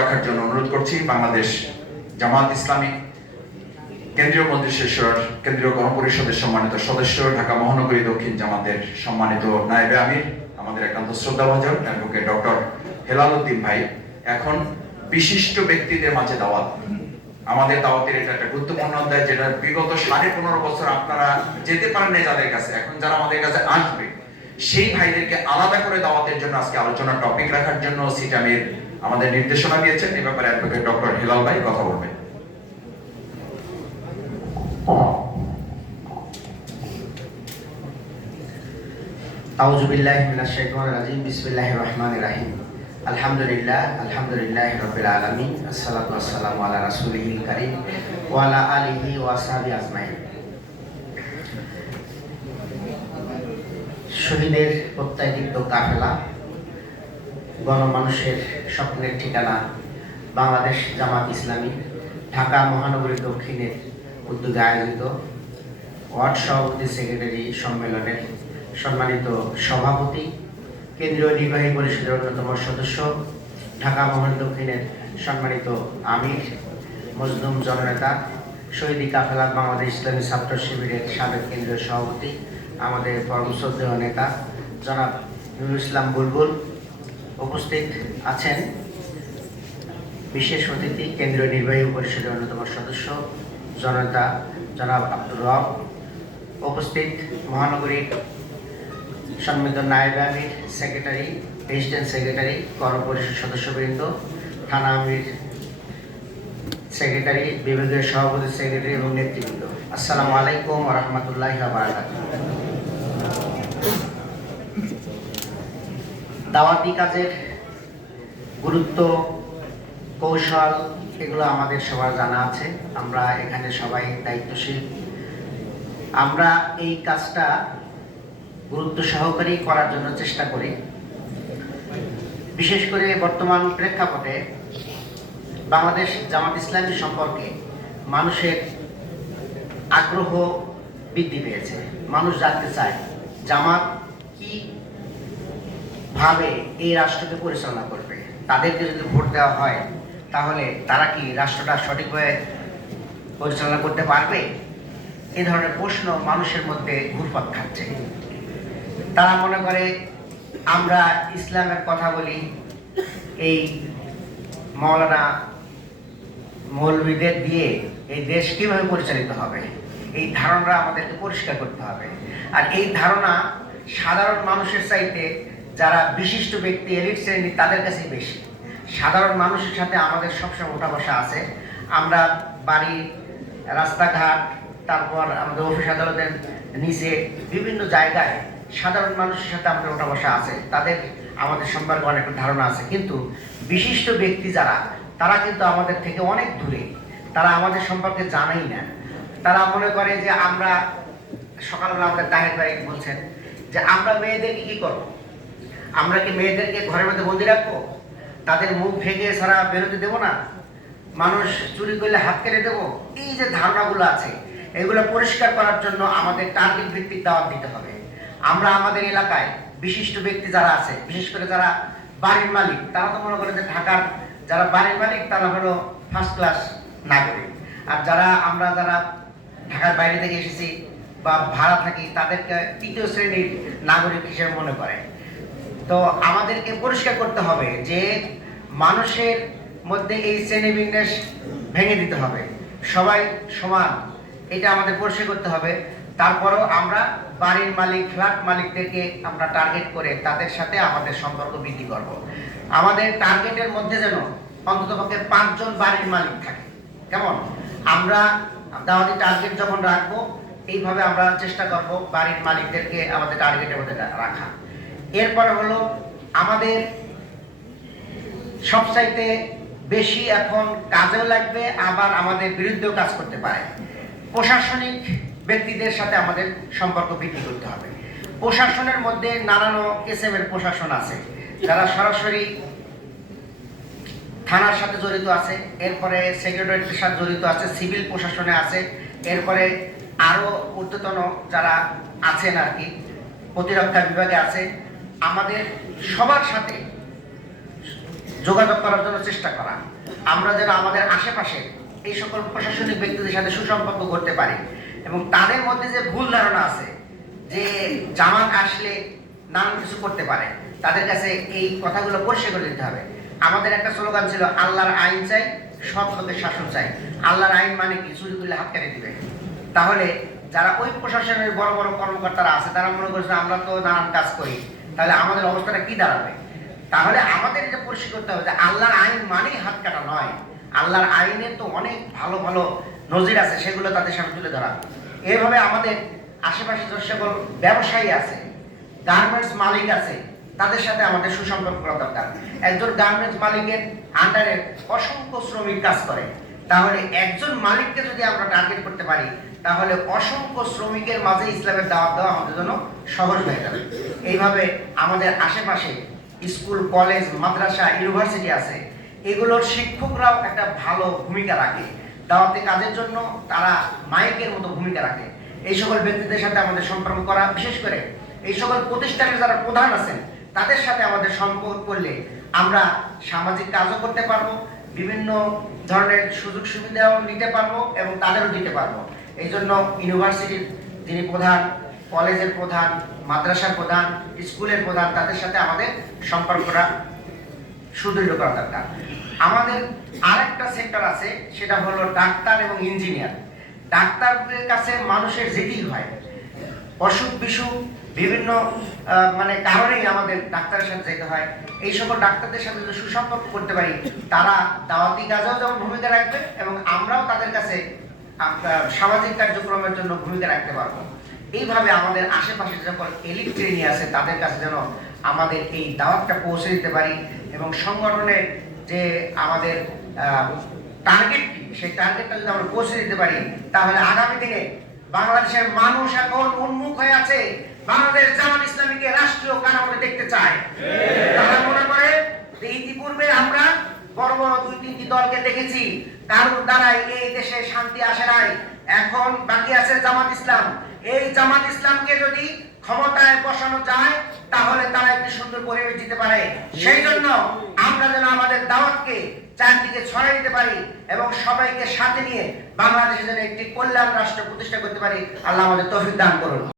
রাখার জন্য অনুরোধ করছি বাংলাদেশ জামাত ইসলামী কেন্দ্রীয় মজলিসের কেন্দ্রীয় গণপরিষদের সম্মানিত সদস্য, ঢাকা মহানগরী দক্ষিণ জামাতের সম্মানিত নায়েবে আমির, আমাদের একান্ত শ্রদ্ধাভাজন অ্যাডভোকেট ডক্টর হেলাল উদ্দিন ভাই। এখন বিশিষ্ট ব্যক্তিদের মাঝে দাওয়াত। আমাদের দাওয়াতের এটা একটা গুরুত্বপূর্ণ অধ্যায়, যেটা বিগত 15.5 বছর আপনারা যেতে পারেন না যাদের কাছে, এখন যারা আমাদের কাছে আসবে সেই ভাইদেরকে আলাদা করে দাওয়াতের জন্য আজকে আলোচনার টপিক রাখার জন্য সিটামির আমাদের নির্দেশনা দিয়েছেন। এই ব্যাপারে অ্যাডভোকেট ডক্টর হেলাল ভাই কথা বলবেন। আউযু বিল্লাহি মিনাশ শাইতানির রাজিম। বিসমিল্লাহির রহমানির রহিম। আলহামদুলিল্লাহি রাব্বিল আলামিন। আসসালাতু ওয়াসসালামু আলা রাসূলিল কারীম ওয়া আলা আলিহি ওয়া সাহবিহি আজমাইন। শহীদের প্রত্যয়দীপ্ত কাফেলা, গণমানুষের স্বপ্নের ঠিকানা বাংলাদেশ জামাত ইসলামী ঢাকা মহানগরী দক্ষিণের উদ্যোগে আয়োজিত ওয়ার্ড সভাপতি সেক্রেটারি সম্মেলনের সম্মানিত সভাপতি, কেন্দ্রীয় নির্বাহী পরিষদের অন্যতম সদস্য, ঢাকা মহানগরী দক্ষিণের সম্মানিত আমির, মজলুম জননেতা, শহীদ কাফেলা বাংলাদেশ ইসলামী ছাত্র শিবিরের সাবেক কেন্দ্রীয় সভাপতি, আমাদের পরম শ্রদ্ধেয় নেতা জনাব নুরুল ইসলাম বুলবুল, উপস্থিত আছেন বিশেষ অতিথি কেন্দ্রীয় নির্বাহী পরিষদের অন্যতম সদস্য জননেতা জনাব আব্দুর রব, উপস্থিত মহানগরীর সম্মানিত নায়েবে আমির, সেক্রেটারি, প্রেসিডেন্ট সেক্রেটারি, গণপরিষদ সদস্যবৃন্দ, থানা আমির, সেক্রেটারি, বিভাগীয় সভাপতি, সেক্রেটারি এবং নেতৃবৃন্দ, আসসালামু আলাইকুম ওয়া রাহমাতুল্লাহি ওয়া বারাকাতুহু। দাওয়াতি কাজের গুরুত্ব, কৌশল এগুলো আমাদের সবার জানা আছে। আমরা এখানে সবাই দায়িত্বশীল। আমরা এই কাজটা গুরুত্ব সহকারে করার জন্য চেষ্টা করি। বিশেষ করে বর্তমান প্রেক্ষাপটে বাংলাদেশ জামাত ইসলামী সম্পর্কে মানুষের আগ্রহ বৃদ্ধি পেয়েছে। মানুষ জানতে চায় জামাত কি ভাবে এই রাষ্ট্রকে পরিচালনা করবে। তাদেরকে যদি ভোট দেওয়া হয় তাহলে তারা কি রাষ্ট্রটা সঠিকভাবে পরিচালনা করতে পারবে? এই ধরনের প্রশ্ন মানুষের মধ্যে ঘুরপাক খাচ্ছে। তারা মনে করে আমরা ইসলামের কথা বলি, এই মৌলানা মৌলবীদের দিয়ে এই দেশ কিভাবে পরিচালিত হবে, এই ধারণা আমাদেরকে পরিষ্কার করতে হবে। আর এই ধারণা সাধারণ মানুষের চাইতে যারা বিশিষ্ট ব্যক্তি, এলিট শ্রেণী, তাদের কাছে বেশি। সাধারণ মানুষের সাথে আমাদের সবসময় ওঠা বসা আছে। আমরা বাড়ি, রাস্তাঘাট, তারপর আমাদের অফিস আদালতের নিচে বিভিন্ন জায়গায় সাধারণ মানুষের সাথে আমাদের ওঠা বসা আছে। তাদের আমাদের সম্পর্কে অনেক ধারণা আছে। কিন্তু বিশিষ্ট ব্যক্তি যারা, তারা কিন্তু আমাদের থেকে অনেক দূরে। তারা আমাদের সম্পর্কে জানেই না। তারা মনে করে যে আমরা, সকালবেলা আমাদের তাহের ভাই বলছেন যে আমরা মেয়েদেরকে কি করবো? আমরা কি মেয়েদেরকে ঘরের মধ্যে বন্দি রাখবো? তাদের মুখ ভেঙে ছাড়া বেরোতে দেবো না? মানুষ চুরি করলে হাত কেটে দেবো? এই যে ধারণাগুলো আছে, এগুলো পরিষ্কার করার জন্য আমাদের টার্গেট ভিত্তিক দাওয়াত দিতে হবে। আমরা আমাদের এলাকায় বিশিষ্ট ব্যক্তি যারা আছে, বিশেষ করে যারা বাড়ির মালিক, তারা তো মনে করেন যে ঢাকার যারা বাড়ির মালিক তারা হলো ফার্স্ট ক্লাস নাগরিক। আর যারা ঢাকার বাইরে থেকে এসেছি বা ভাড়া থাকি, তাদেরকে তৃতীয় শ্রেণীর নাগরিক হিসেবে মনে করে। তো আমাদেরকে পরিষ্কার করতে হবে যে মানুষের মধ্যে এই শ্রেণীবিন্যাস ভেঙে দিতে হবে। সবাই সমান, এটা আমাদের পরিষ্কার করতে হবে। তারপরেও আমরা বাড়ির মালিক, ফ্ল্যাট মালিকদেরকে আমরা টার্গেট করে তাদের সাথে আমাদের সম্পর্ক বৃদ্ধি করব। আমাদের টার্গেটের মধ্যে যেন অন্ততপক্ষে 5 জন বাড়ির মালিক থাকে। কেমন? আমরা দাওয়াতি টার্গেট যখন রাখবো, এইভাবে আমরা চেষ্টা করব বাড়ির মালিকদেরকে আমাদের টার্গেটের মধ্যে রাখা। এরপরে হলো আমাদের সবচাইতে বেশি এখন কাজেও লাগবে, আবার আমাদের বিরুদ্ধেও কাজ করতে পারে। প্রশাসনিক ব্যক্তিদের সাথে আমাদের সম্পর্ক বৃদ্ধি করতে হবে। প্রশাসনের মধ্যে নানান কিসিমের প্রশাসন আছে, যারা সরাসরি থানার সাথে জড়িত আছে, এরপরে সেক্রেটারিয়েটের সাথে জড়িত আছে, সিভিল প্রশাসনে আছে, এরপরে আরও ঊর্ধ্বতন যারা আছেন আর কি, প্রতিরক্ষা বিভাগে আছে। আমাদের সবার সাথে যোগাযোগ করার জন্য চেষ্টা করা, আমরা যেন আমাদের আশেপাশে এই সকল প্রশাসনিক ব্যক্তিদের সাথে সুসম্পর্ক করতে পারি এবং তাদের মধ্যে যে ভুল ধারণা আছে যে জামাত আসলে নানান কিছু করতে পারে, তাদের কাছে এই কথাগুলো পরিষ্কার করে দিতে হবে। আমাদের একটা স্লোগান ছিল, আল্লাহর আইন চাই, সৎ লোকের শাসন চাই। আল্লাহর আইন মানে কি? চুরি করলে হাত কেটে দিবে। তাহলে যারা ওই প্রশাসনের বড় বড় কর্মকর্তারা আছে তারা মনে করছে আমরা তো নানান কাজ করি, তাহলে আমাদের অবস্থাটা কি দাঁড়াবে? তাহলে আমাদের এটা পরিষ্কার করতে হবে যে আল্লাহর আইন মানেই হাত কাটা নয়। আল্লাহর আইনে তো অনেক ভালো ভালো নজির আছে, সেগুলো তাদের সামনে তুলে ধরা। এইভাবে আমাদের আশেপাশে যে সকল ব্যবসায়ী আছে, গার্মেন্টস মালিক আছে, তাদের সাথে আমাদের সুসম্পর্ক করা দরকার। একজন গার্মেন্টস মালিকের আন্ডারে অসংখ্য শ্রমিক কাজ করে, তাহলে একজন মালিককে যদি আমরা টার্গেট করতে পারি তাহলে অসংখ্য শ্রমিকের মাঝে ইসলামের দাওয়াত দেওয়া আমাদের জন্য সহজ হয়ে যাবে। এইভাবে আমাদের আশেপাশে স্কুল, কলেজ, মাদ্রাসা, ইউনিভার্সিটি আছে, এগুলোর শিক্ষকরাও একটা ভালো ভূমিকা রাখে। দাওয়াতি কাজের জন্য তারা মাইকের মতো ভূমিকা রাখে। এই সকল ব্যক্তিদের সাথে আমাদের সম্পর্ক করা, বিশেষ করে এই সকল প্রতিষ্ঠানের যারা প্রধান আছেন তাদের সাথে আমাদের সম্পর্ক করলে আমরা সামাজিক কাজও করতে পারবো, বিভিন্ন ধরনের সুযোগ সুবিধাও নিতে পারবো এবং তাদেরও দিতে পারবো। এই জন্য ইউনিভার্সিটির যিনি প্রধান, কলেজের প্রধান, মাদ্রাসার প্রধান, স্কুলের প্রধান, তাদের সাথে আমাদের সম্পর্কটা সুদৃঢ় করা দরকার। আমাদের আরেকটা সেক্টর আছে, সেটা হলো ডাক্তার এবং ইঞ্জিনিয়ার। ডাক্তারদের কাছে মানুষের যেতেই হয়, অসুখ বিসুখ বিভিন্ন কারণেই আমাদের ডাক্তারের সাথে যেতে হয়। এই সকল ডাক্তারদের সাথে যদি সুসম্পর্ক করতে পারি, তারা দাওয়াতি কাজেও যেমন ভূমিকা রাখবে এবং আমরাও তাদের কাছে সামাজিক কার্যক্রমের জন্য ভূমিকা রাখতে পারবো। এইভাবে আমাদের আশেপাশে যখন এলিট শ্রেণী আছে তাদের কাছে যেন আমাদের এই দাওয়াতটা পৌঁছে দিতে পারি এবং সংগঠনের যে আমাদের টার্গেটটি, সেই টার্গেটটা যদি আমরা পৌঁছে দিতে পারি, তাহলে আগামী দিনে বাংলাদেশের মানুষ এখন উন্মুখ হয়ে আছে, বাংলাদেশ জামাত ইসলামীকে রাষ্ট্রীয় কাঠামোতে দেখতে চায়। তারা মনে করে যে ইতিপূর্বে আমরা বড় বড় 2-3টি দলকে দেখেছি, কারোর দ্বারাই এই দেশে শান্তি আসে নাই। এখন বাকি আছে জামাত ইসলাম। এই জামাত ইসলামকে যদি ক্ষমতায় বসানো যায় তাহলে তারা একটি সুন্দর পরিবেশ দিতে পারে। সেই জন্য আমরা যেন আমাদের দাওয়াতকে চারদিকে ছড়াই দিতে পারি এবং সবাইকে সাথে নিয়ে বাংলাদেশে যেন একটি কল্যাণ রাষ্ট্র প্রতিষ্ঠা করতে পারি। আল্লাহ আমাদের তৌফিক দান করুন।